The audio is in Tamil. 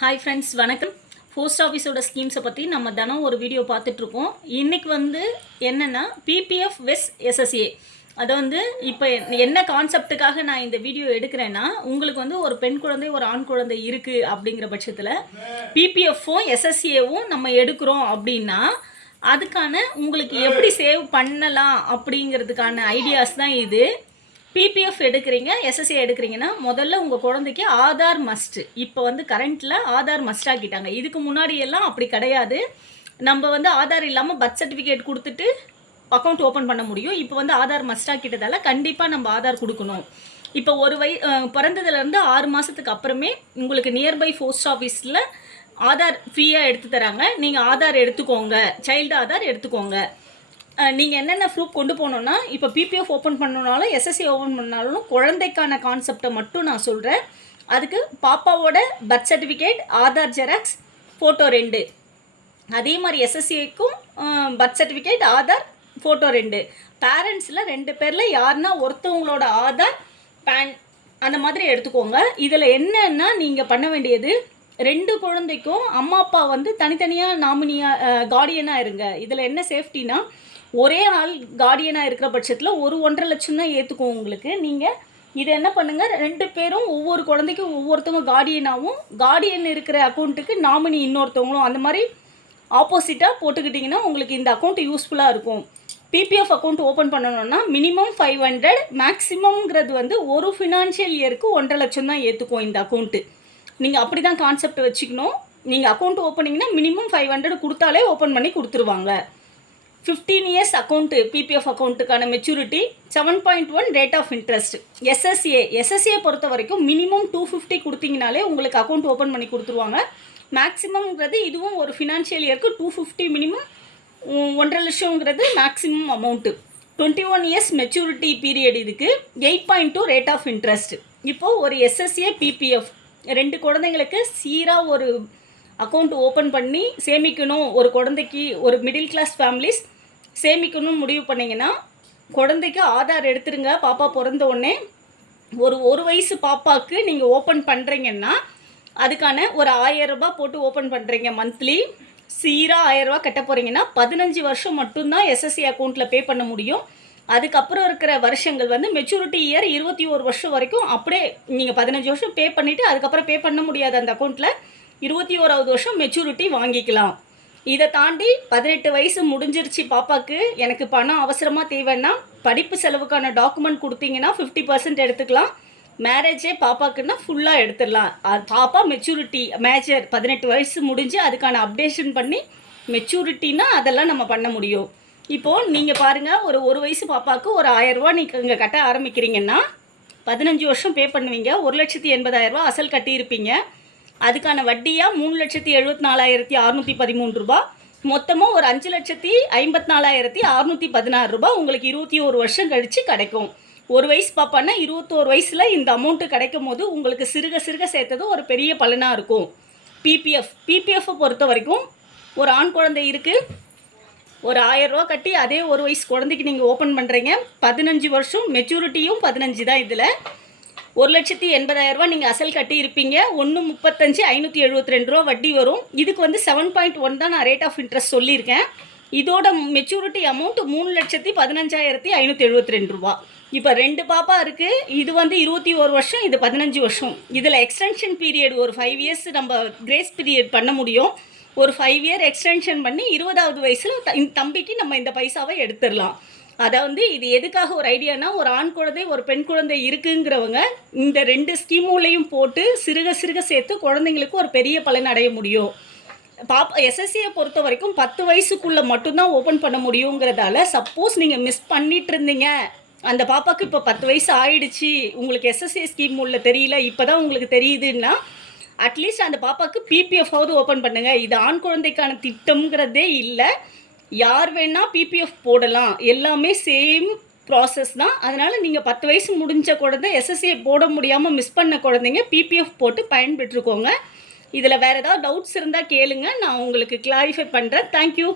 ஹாய் ஃப்ரெண்ட்ஸ், வணக்கம். போஸ்ட் ஆஃபீஸோட ஸ்கீம்ஸை பற்றி நம்ம தினம் ஒரு வீடியோ பார்த்துட்ருக்கோம். இன்றைக்கி என்னென்னா பிபிஎஃப் வெஸ் எஸ்எஸ்ஏ. அதை இப்போ என்ன கான்செப்டுக்காக நான் இந்த வீடியோ எடுக்கிறேன்னா, உங்களுக்கு ஒரு பெண் குழந்தை ஒரு ஆண் குழந்தை இருக்குது அப்படிங்கிற பட்சத்தில் பிபிஎஃப்பும் எஸ்எஸ்ஏவும் நம்ம எடுக்கிறோம் அப்படின்னா அதுக்கான உங்களுக்கு எப்படி சேவ் பண்ணலாம் அப்படிங்கிறதுக்கான ஐடியாஸ் தான் இது. பிபிஎஃப் எடுக்கிறீங்க, எஸ்எஸ்ஏ எடுக்கிறீங்கன்னா முதல்ல உங்கள் குழந்தைக்கு ஆதார் மஸ்ட்டு. இப்போ கரண்ட்டில் ஆதார் மஸ்ட் ஆக்கிட்டாங்க. இதுக்கு முன்னாடியெல்லாம் அப்படி கிடையாது. நம்ம ஆதார் இல்லாமல் பர்த் சர்டிஃபிகேட் கொடுத்துட்டு அக்கௌண்ட் ஓப்பன் பண்ண முடியும். இப்போ ஆதார் மஸ்ட் ஆக்கிட்டதால் கண்டிப்பாக நம்ம ஆதார் கொடுக்கணும். இப்போ பிறந்ததுலேருந்து 6 மாதத்துக்கு அப்புறமே உங்களுக்கு நியர்பை போஸ்ட் ஆஃபீஸில் ஆதார் ஃப்ரீயாக எடுத்து தராங்க. நீங்கள் ஆதார் எடுத்துக்கோங்க, சைல்டு ஆதார் எடுத்துக்கோங்க. நீங்கள் என்னென்ன ப்ரூஃப் கொண்டு போகணுன்னா, இப்போ பிபிஎஃப் ஓப்பன் பண்ணனாலும் எஸ்எஸ்சி ஓப்பன் பண்ணாலும் குழந்தைக்கான கான்செப்டை மட்டும் நான் சொல்கிறேன். அதுக்கு பாப்பாவோட birth certificate, Aadhaar xerox, photo 2. அதே மாதிரி எஸ்எஸ்சிக்கும் பர்த் சர்டிஃபிகேட், ஆதார், ஃபோட்டோ 2. பேரண்ட்ஸில் 2 பேரில் யாருன்னா ஒருத்தவங்களோட ஆதார், பேன் அந்த மாதிரி எடுத்துக்கோங்க. இதில் என்னன்னா நீங்கள் பண்ண வேண்டியது, 2 குழந்தைக்கும் அம்மா அப்பா தனித்தனியாக நாமினியாக கார்டியனாக இருங்க. இதில் என்ன சேஃப்டினா, ஒரே ஆள் கார்டியனாக இருக்கிற பட்சத்தில் 1.5 லட்சம் தான் ஏற்றுக்கும் உங்களுக்கு. நீங்கள் இதை என்ன பண்ணுங்கள், 2 பேரும் ஒவ்வொரு குழந்தைக்கும் ஒவ்வொருத்தவங்க கார்டியனாகவும், கார்டியன் இருக்கிற அக்கௌண்ட்டுக்கு நாமினி இன்னொருத்தவங்களும், அந்த மாதிரி ஆப்போசிட்டாக போட்டுக்கிட்டிங்கன்னா உங்களுக்கு இந்த அக்கௌண்ட் யூஸ்ஃபுல்லாக இருக்கும். பிபிஎஃப் அக்கௌண்ட் ஓப்பன் பண்ணணுன்னா மினிமம் 500, மேக்ஸிமம்ங்கிறது ஒரு ஃபினான்ஷியல் இயருக்கு 1.5 லட்சம் தான் ஏற்றுக்கும் இந்த அக்கௌண்ட்டு. நீங்கள் அப்படி தான் கான்செப்ட் வச்சுக்கணும். நீங்கள் அக்கௌண்ட் ஓப்பனிங்னா மினிமம் 500 கொடுத்தாலே ஓப்பன் பண்ணி கொடுத்துருவாங்க. 15 இயர்ஸ் அக்கௌண்ட்டு, பிபிஎஃப் அக்கௌண்ட்டுக்கான maturity, 7.1 rate of interest. SSA பொறுத்த வரைக்கும் மினிமம் 250 கொடுத்தீங்கனாலே உங்களுக்கு அக்கௌண்ட் ஓப்பன் பண்ணி கொடுத்துருவாங்க. மேக்ஸிமம்ங்கிறது இதுவும் ஒரு ஃபினான்ஷியல் இயருக்கு 250 மினிமம், 1.5 லட்சங்கிறது maximum amount. 21 years maturity period. இதுக்கு 8.2 ரேட் ஆஃப் இன்ட்ரெஸ்ட். இப்போது ஒரு எஸ்எஸ்ஏ பிபிஎஃப் 2 குழந்தைங்களுக்கு சீராக ஒரு அக்கௌண்ட் ஓப்பன் பண்ணி சேமிக்கணும், ஒரு குழந்தைக்கு ஒரு மிடில் கிளாஸ் ஃபேமிலிஸ் சேமிக்கணும்னு முடிவு பண்ணிங்கன்னா, குழந்தைக்கு ஆதார் எடுத்துருங்க. பாப்பா பிறந்த உடனே ஒரு வயசு பாப்பாவுக்கு நீங்கள் ஓப்பன் பண்ணுறீங்கன்னா அதுக்கான ஒரு 1000 ரூபாய் போட்டு ஓப்பன் பண்ணுறீங்க. மந்த்லி சீராக 1000 ரூபா கட்ட போகிறீங்கன்னா 15 வருஷம் மட்டும்தான் எஸ்எஸ்சி அக்கௌண்ட்டில் பே பண்ண முடியும். அதுக்கப்புறம் இருக்கிற வருஷங்கள் மெச்சூரிட்டி இயர் 21 வருஷம் வரைக்கும் அப்படியே நீங்கள் 15 வருஷம் பே பண்ணிவிட்டு அதுக்கப்புறம் பே பண்ண முடியாது. அந்த அக்கௌண்ட்டில் 21வது வருஷம் மெச்சூரிட்டி வாங்கிக்கலாம். இதை தாண்டி 18 வயசு முடிஞ்சிருச்சு பாப்பாவுக்கு, எனக்கு பணம் அவசரமாக தேவைன்னா படிப்பு செலவுக்கான டாக்குமெண்ட் கொடுத்தீங்கன்னா 50% எடுத்துக்கலாம். மேரேஜே பாப்பாக்குன்னா ஃபுல்லாக எடுத்துடலாம். பாப்பா மெச்சூரிட்டி மேஜர் 18 வயசு முடிஞ்சு அதுக்கான அப்டேஷன் பண்ணி மெச்சூரிட்டின்னா அதெல்லாம் நம்ம பண்ண முடியும். இப்போது நீங்கள் பாருங்கள், ஒரு வயசு பாப்பாவுக்கு ஒரு 1000 ரூபா நீங்கள் இங்கே கட்ட ஆரம்பிக்கிறீங்கன்னா 15 வருஷம் பே பண்ணுவீங்க. 1,80,000 ரூபா அசல் கட்டியிருப்பீங்க. அதுக்கான வட்டியாக 3,74,613 ரூபா, மொத்தமாக ஒரு 5,54,616 ரூபா உங்களுக்கு 21 வருஷம் கழித்து கிடைக்கும். ஒரு வயசு பாப்பான்னா 21 வயசில் இந்த அமௌண்ட்டு கிடைக்கும் போது உங்களுக்கு சிறுக சேர்த்தது ஒரு பெரிய பலனாக இருக்கும். பிபிஎஃப்பை பொறுத்த வரைக்கும் ஒரு ஆண் குழந்தை இருக்குது, ஒரு 1000 ரூபா கட்டி அதே ஒரு வயசு குழந்தைக்கு நீங்கள் ஓப்பன் பண்ணுறீங்க. 15 வருஷம் மெச்சூரிட்டியும் 15 தான். இதில் 1,80,000 ரூபா நீங்கள் அசல் கட்டி இருப்பீங்க. 1,35,572 ரூபா வட்டி வரும். இதுக்கு 7.1 தான் நான் ரேட் ஆஃப் இன்ட்ரெஸ்ட் சொல்லியிருக்கேன். இதோட மெச்சூரிட்டி அமௌண்ட் 3,15,572 ரூபா. இப்போ 2 பாப்பா இருக்குது. இது 21 வருஷம், இது 15 வருஷம். இதில் எக்ஸ்டென்ஷன் பீரியட் ஒரு 5 இயர்ஸ் நம்ம கிரேஸ் பீரியட் பண்ண முடியும். ஒரு 5 இயர் எக்ஸ்டென்ஷன் பண்ணி 20வது வயசில் தம்பிக்கு நம்ம இந்த பைசாவை எடுத்துடலாம். அதை இது எதுக்காக ஒரு ஐடியானா, ஒரு ஆண் குழந்தை ஒரு பெண் குழந்தை இருக்குங்கிறவங்க இந்த 2 ஸ்கீமுலையும் போட்டு சிறுக சேர்த்து குழந்தைங்களுக்கு ஒரு பெரிய பலன் அடைய முடியும். எஸ்எஸ்சியை பொறுத்த வரைக்கும் 10 வயசுக்குள்ளே மட்டும்தான் ஓப்பன் பண்ண முடியுங்கிறதால, சப்போஸ் நீங்கள் மிஸ் பண்ணிட்டு இருந்தீங்க, அந்த பாப்பாவுக்கு இப்போ 10 வயசு ஆயிடுச்சு, உங்களுக்கு எஸ்எஸ்சி ஸ்கீம் உள்ள தெரியல, இப்போ தான் உங்களுக்கு தெரியுதுன்னா அட்லீஸ்ட் அந்த பாப்பாவுக்கு பிபிஎஃபாவது ஓப்பன் பண்ணுங்கள். இது ஆண் குழந்தைக்கான திட்டம்ங்கிறதே இல்லை. யார் வேணால் பிபிஎஃப் போடலாம். எல்லாமே சேம் ப்ராசஸ் தான். அதனால் நீங்கள் 10 வயசு முடிஞ்ச குழந்தை எஸ்எஸ்சியை போட முடியாமல் மிஸ் பண்ண குழந்தைங்க பிபிஎஃப் போட்டு பயன்பெற்றுக்கோங்க. இதில் வேறு ஏதாவது டவுட்ஸ் இருந்தால் கேளுங்க, நான் உங்களுக்கு கிளாரிஃபை பண்ணுறேன். தேங்க்யூ.